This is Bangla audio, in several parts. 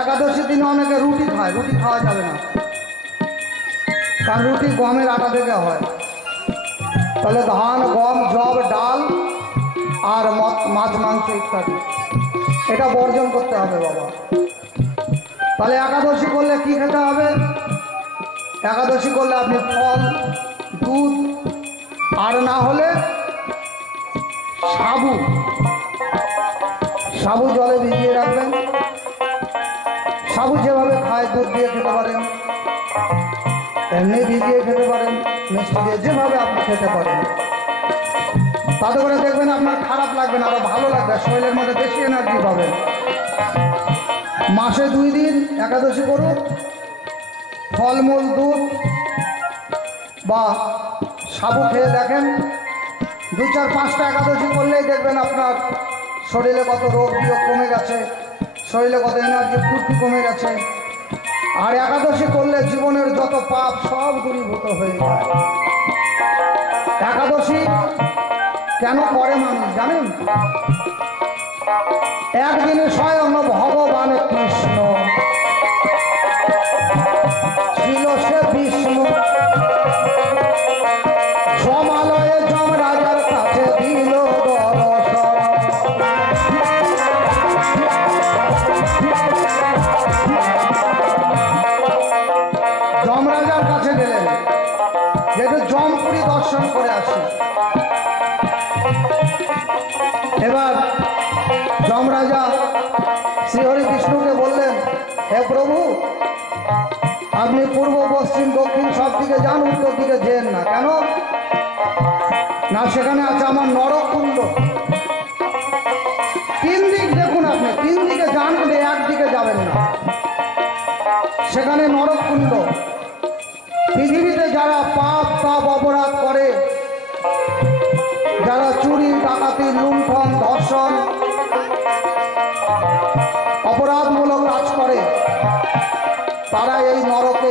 একাদশী দিনে অনেকে রুটি খায়, রুটি খাওয়া যাবে না, কারণ রুটি গমের আটা থেকে হয়। তাহলে ধান, গম, জব, ডাল আর মাছ, মাংস ইত্যাদি এটা বর্জন করতে হবে বাবা। তাহলে একাদশী করলে কি খেতে হবে? একাদশী করলে আপনি ফল, দুধ, আর না হলে সাবু, সাবু জলে ভিজিয়ে রাখবেন। সাবু যেভাবে খায় দুধ দিয়ে খেতে পারেন, এমনি ভিজিয়ে খেতে পারেন, মিষ্টি দিয়ে, যেভাবে আপনি খেতে পারেন। তাতে করে দেখবেন আপনার খারাপ লাগবে না, আরো ভালো লাগবে, শরীরের মধ্যে বেশি এনার্জি পাবেন। মাসে 2 দিন একাদশী করুন, ফলমূল, দুধ বা সাবু খেয়ে দেখেন। 2, 4, 5টা একাদশী করলেই দেখবেন আপনার শরীরে কত রোগ বিয়োগ কমে গেছে, শরীরে কত এনার্জি ফুর্তি কমে গেছে। আর একাদশী করলে জীবনের যত পাপ সব দূরীভূত হয়ে যায়। একাদশী কেন করে মানুষ জানেন? একদিনে স্বয়ং ভগবান কৃষ্ণ ছিল সে বিষ্ণু, সমালয়ে যমরাজার কাছে দিল দর্শন। যমরাজার কাছে গেলেন, যেহেতু যমপুরী দর্শন করে আসি। এবার যমরাজা শ্রীহরি বিষ্ণুকে বললেন, হে প্রভু, আপনি পূর্ব, পশ্চিম, দক্ষিণ সব দিকে যান, উত্তর দিকে যেন না। কেন না? সেখানে আছে আমার নরকুণ্ড। 3 দিক দেখুন, আপনি 3 দিকে যান, কিন্তু একদিকে যাবেন না। সেখানে নরকুণ্ড। পৃথিবীতে যারা পাপ তাপ অপরাধ করে, যারা চুরি, ডাকাতি, লুণ্ঠন, ধর্ষণ, অপরাধমূলক কাজ করে, তারা এই নরকে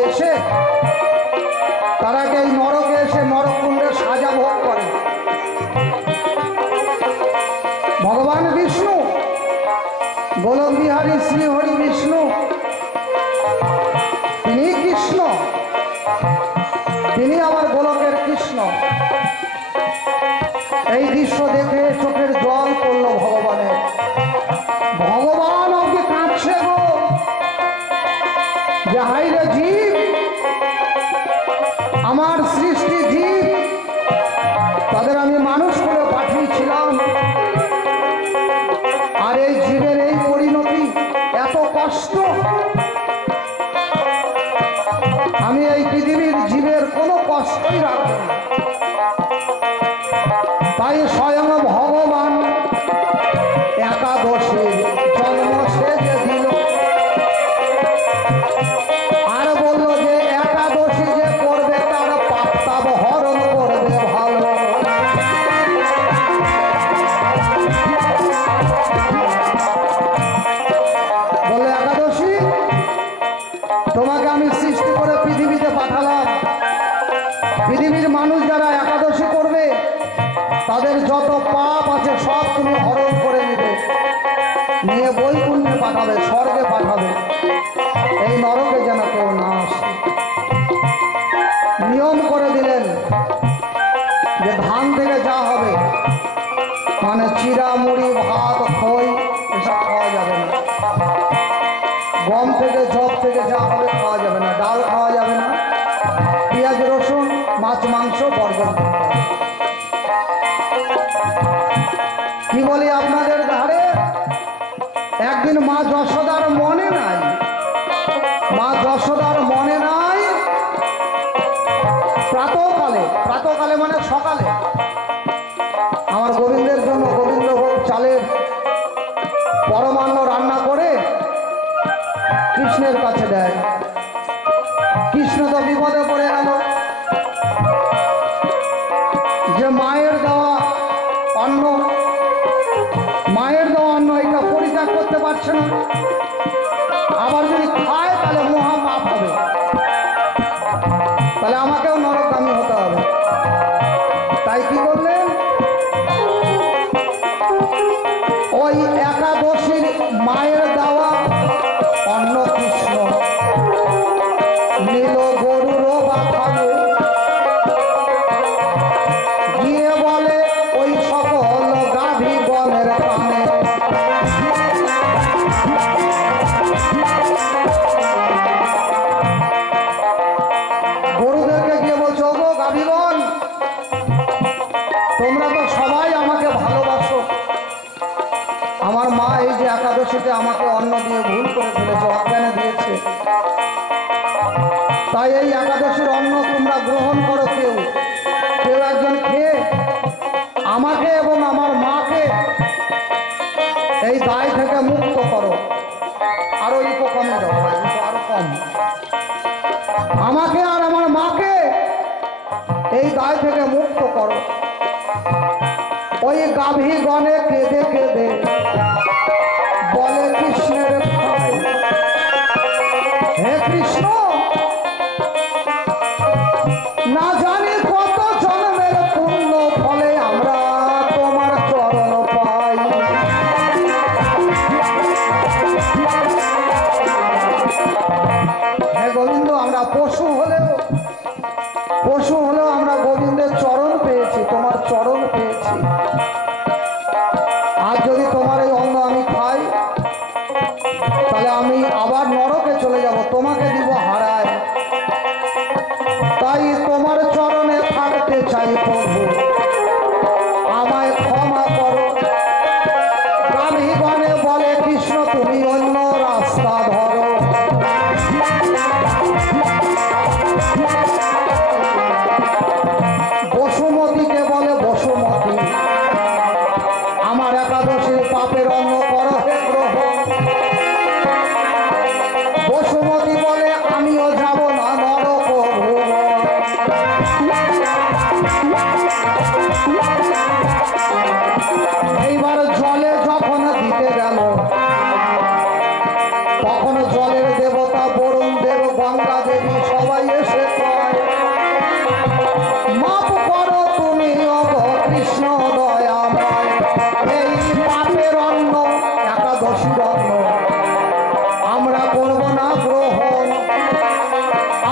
এসে নরকুণ্ডের সাজা ভোগ করে। ভগবান বিষ্ণু, গোলক বিহারী শ্রীহরি বিষ্ণু, তিনি কৃষ্ণ, তিনি আবার গোলকের কৃষ্ণ। এই দৃশ্য দেখে চোখের জল পড়ল ভগবানের। ভগবান আমাকে কাঁদছে গো, যে হাইরে জীব, আমার সৃষ্টি জীব, তাদের আমি মানুষ করে পাঠিয়েছিলাম, আর এই জীবের এই পরিণতি, এত কষ্ট। আমি এই পৃথিবীর জীবের কোনো কষ্টই রাখবো না। তাই স্বয়ং ভগবান একাদশীর জন্ম সে যে দিল, আর বলল যে একাদশী যে করবে তার পাপ তাপ হরণ করবে ভালো। বলে, একাদশী, তোমাকে আমি সৃষ্টি করে পৃথিবীতে পাঠালাম। পৃথিবীর মানুষ যারা একাদশী করবে, তাদের যত পাপ আছে সব তুমি হরণ করে নিবে, নিয়ে বৈকুণ্ঠে পাঠাবে, স্বর্গে পাঠাবে, এই নরকে যেন কেউ না আসে। নিয়ম করে দিলেন যে ধান থেকে যা হবে, মানে চিরা, মুড়ি, ভাত, খই এসব খাওয়া যাবে না। গম থেকে, জব থেকে যা হবে খাওয়া যাবে না। ডাল খাওয়া যাবে না। পেঁয়াজ, রসুন, মাছ, মাংস বর্জন করতে হবে। কি বলি আপনাদের ধারে একদিন মা যশোদার মনে নাই, মা যশোদার মনে নাই, প্রাতকালে মানে সকালে আমার গোবিন্দের জন্য গোবিন্দভোগ চালের পরমান্ন রান্না করে কৃষ্ণের কাছে দেয়। কৃষ্ণ তো বিপদে পড়ে গেল, যে মায়ের দেওয়া অন্ন, এটা পরিত্যাগ করতে পারছে না। আবার যদি খায় তাহলে মহা পাপ হবে, তাহলে আমাকেও নরকগামী হতে হবে। তাই কি করলেন? ওই একাদশীর মায়ের দেওয়া অন্ন অন্ন দিয়ে ভুল করে ফেলেছে, অজ্ঞানে দিয়েছে। তাই এই একাদশীর অন্ন তোমরা গ্রহণ করো। কেউ কেউ একজন খেয়ে আমাকে এবং আমার মাকে এই দায় থেকে মুক্ত করো। আরো ইকো কমে দাও, আরো কম। আমাকে আর আমার মাকে এই দায় থেকে মুক্ত করো। ওই গাভী গণে কেঁদে কেঁদে বলে কৃষ্ণের ভাই, হে কৃষ্ণ, না জানি কত জন্মের পুণ্য ফলে আমরা তোমার চরণ পাই। হে গোবিন্দ, আমরা পশু হলেও আমরা গোবিন্দের চরণ পেয়েছি, তোমার চরণ পেয়েছি। আর যদি তোমার এই অন্ন আমি খাই, তাহলে আমি আবার নরকে চলে যাব, তোমাকে দিব হারায়। তাই তোমার চরণে থাকতে চাই প্রভু, আমায় ক্ষমা করো। গাভীগণে বলে কৃষ্ণ, তুমি অন্য রাস্তা ধরো। বসুমতীকে বলে বসুমতী, আমার একাদশীর পাপের অন্ন করো হে গ্রহণ। বসুমতী বলে আমিও যাব না নরক ভুবন। এইবার জলে যখন দিতে গেল, তখন জলের দেবতা বরুণ দেব, গঙ্গা দেবী সবাই এসে কয়, মাপ করো তুমি অগ কৃষ্ণ দয়াময়। এই পাপের অন্ন, একাদশীর অন্ন আমরা করব না গ্রহণ।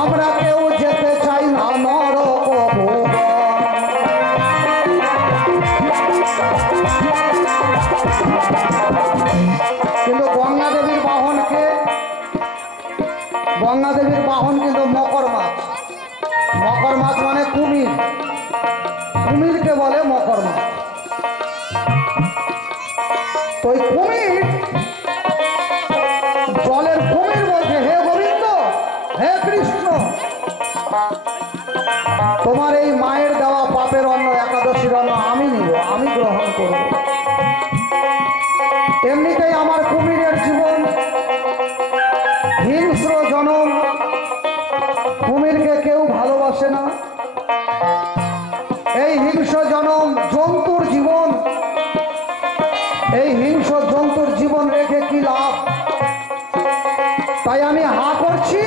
আমরা কেউ যেতে চাই না নরক ভুবন। কিন্তু গঙ্গা দেবীর বাহনকে, গঙ্গা দেবীর বাহন কিন্তু মকর মাছ। মকর মাছ মানে কুমির, কুমিরকে বলে মকর মাছ। তো ওই কুমির, জলের কুমির বলছে, হে গোবিন্দ, হে কৃষ্ণ, তোমার এই মায়ের দেওয়া পাপের অন্ন, একাদশীর অন্ন আমি নিব, আমি গ্রহণ করব। এমনিতেই আমার কুমিরের জীবন হিংস্র জনম, কুমিরকে কেউ ভালোবাসে না। এই হিংস্র জনম জন্তুর জীবন, এই হিংস্র জন্তুর জীবন রেখে কি লাভ? তাই আমি হা করছি,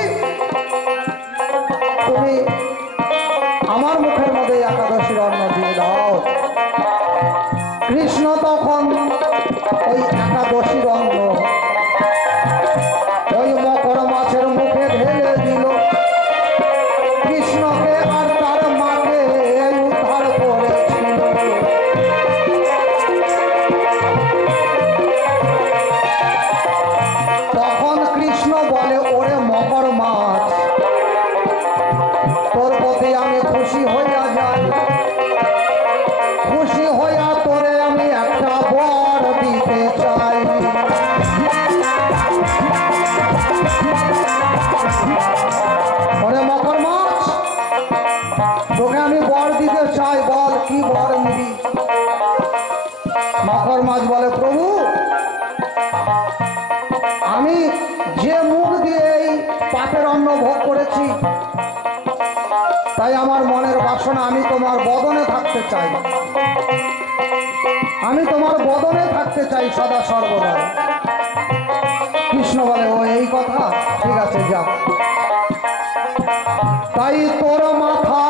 তুমি আমার মুখের মধ্যে একাদশীর অন্ন দিয়ে দাও। কৃষ্ণ তখন ওই একাদশীর অন্ন ওই মকর মাছের মুখে ঢেলে দিল। কৃষ্ণকে আর তার মাকে উদ্ধার করেছিল। তখন কৃষ্ণ বলে, ওরে মকর মাছ, তোর প্রতি আমি খুশি হইয়া যাই। খুশি হইয়া তোরে আমি একটা বর দিতে চাই। ওরে মকর মাছ, তোকে আমি বর দিতে চাই, বল কি বর নিবি? মকর মাছ বলে, প্রভু, আমি যে মুখ দিয়ে এই পাপের অন্ন ভোগ করেছি, তাই আমার মনের বাসনা, আমি তোমার বদনে থাকতে চাই। আমি তোমার বদনে থাকতে চাই সদা সর্বদা। কৃষ্ণ বলে, ও এই কথা, ঠিক আছে, যা। তাই তোর মাথা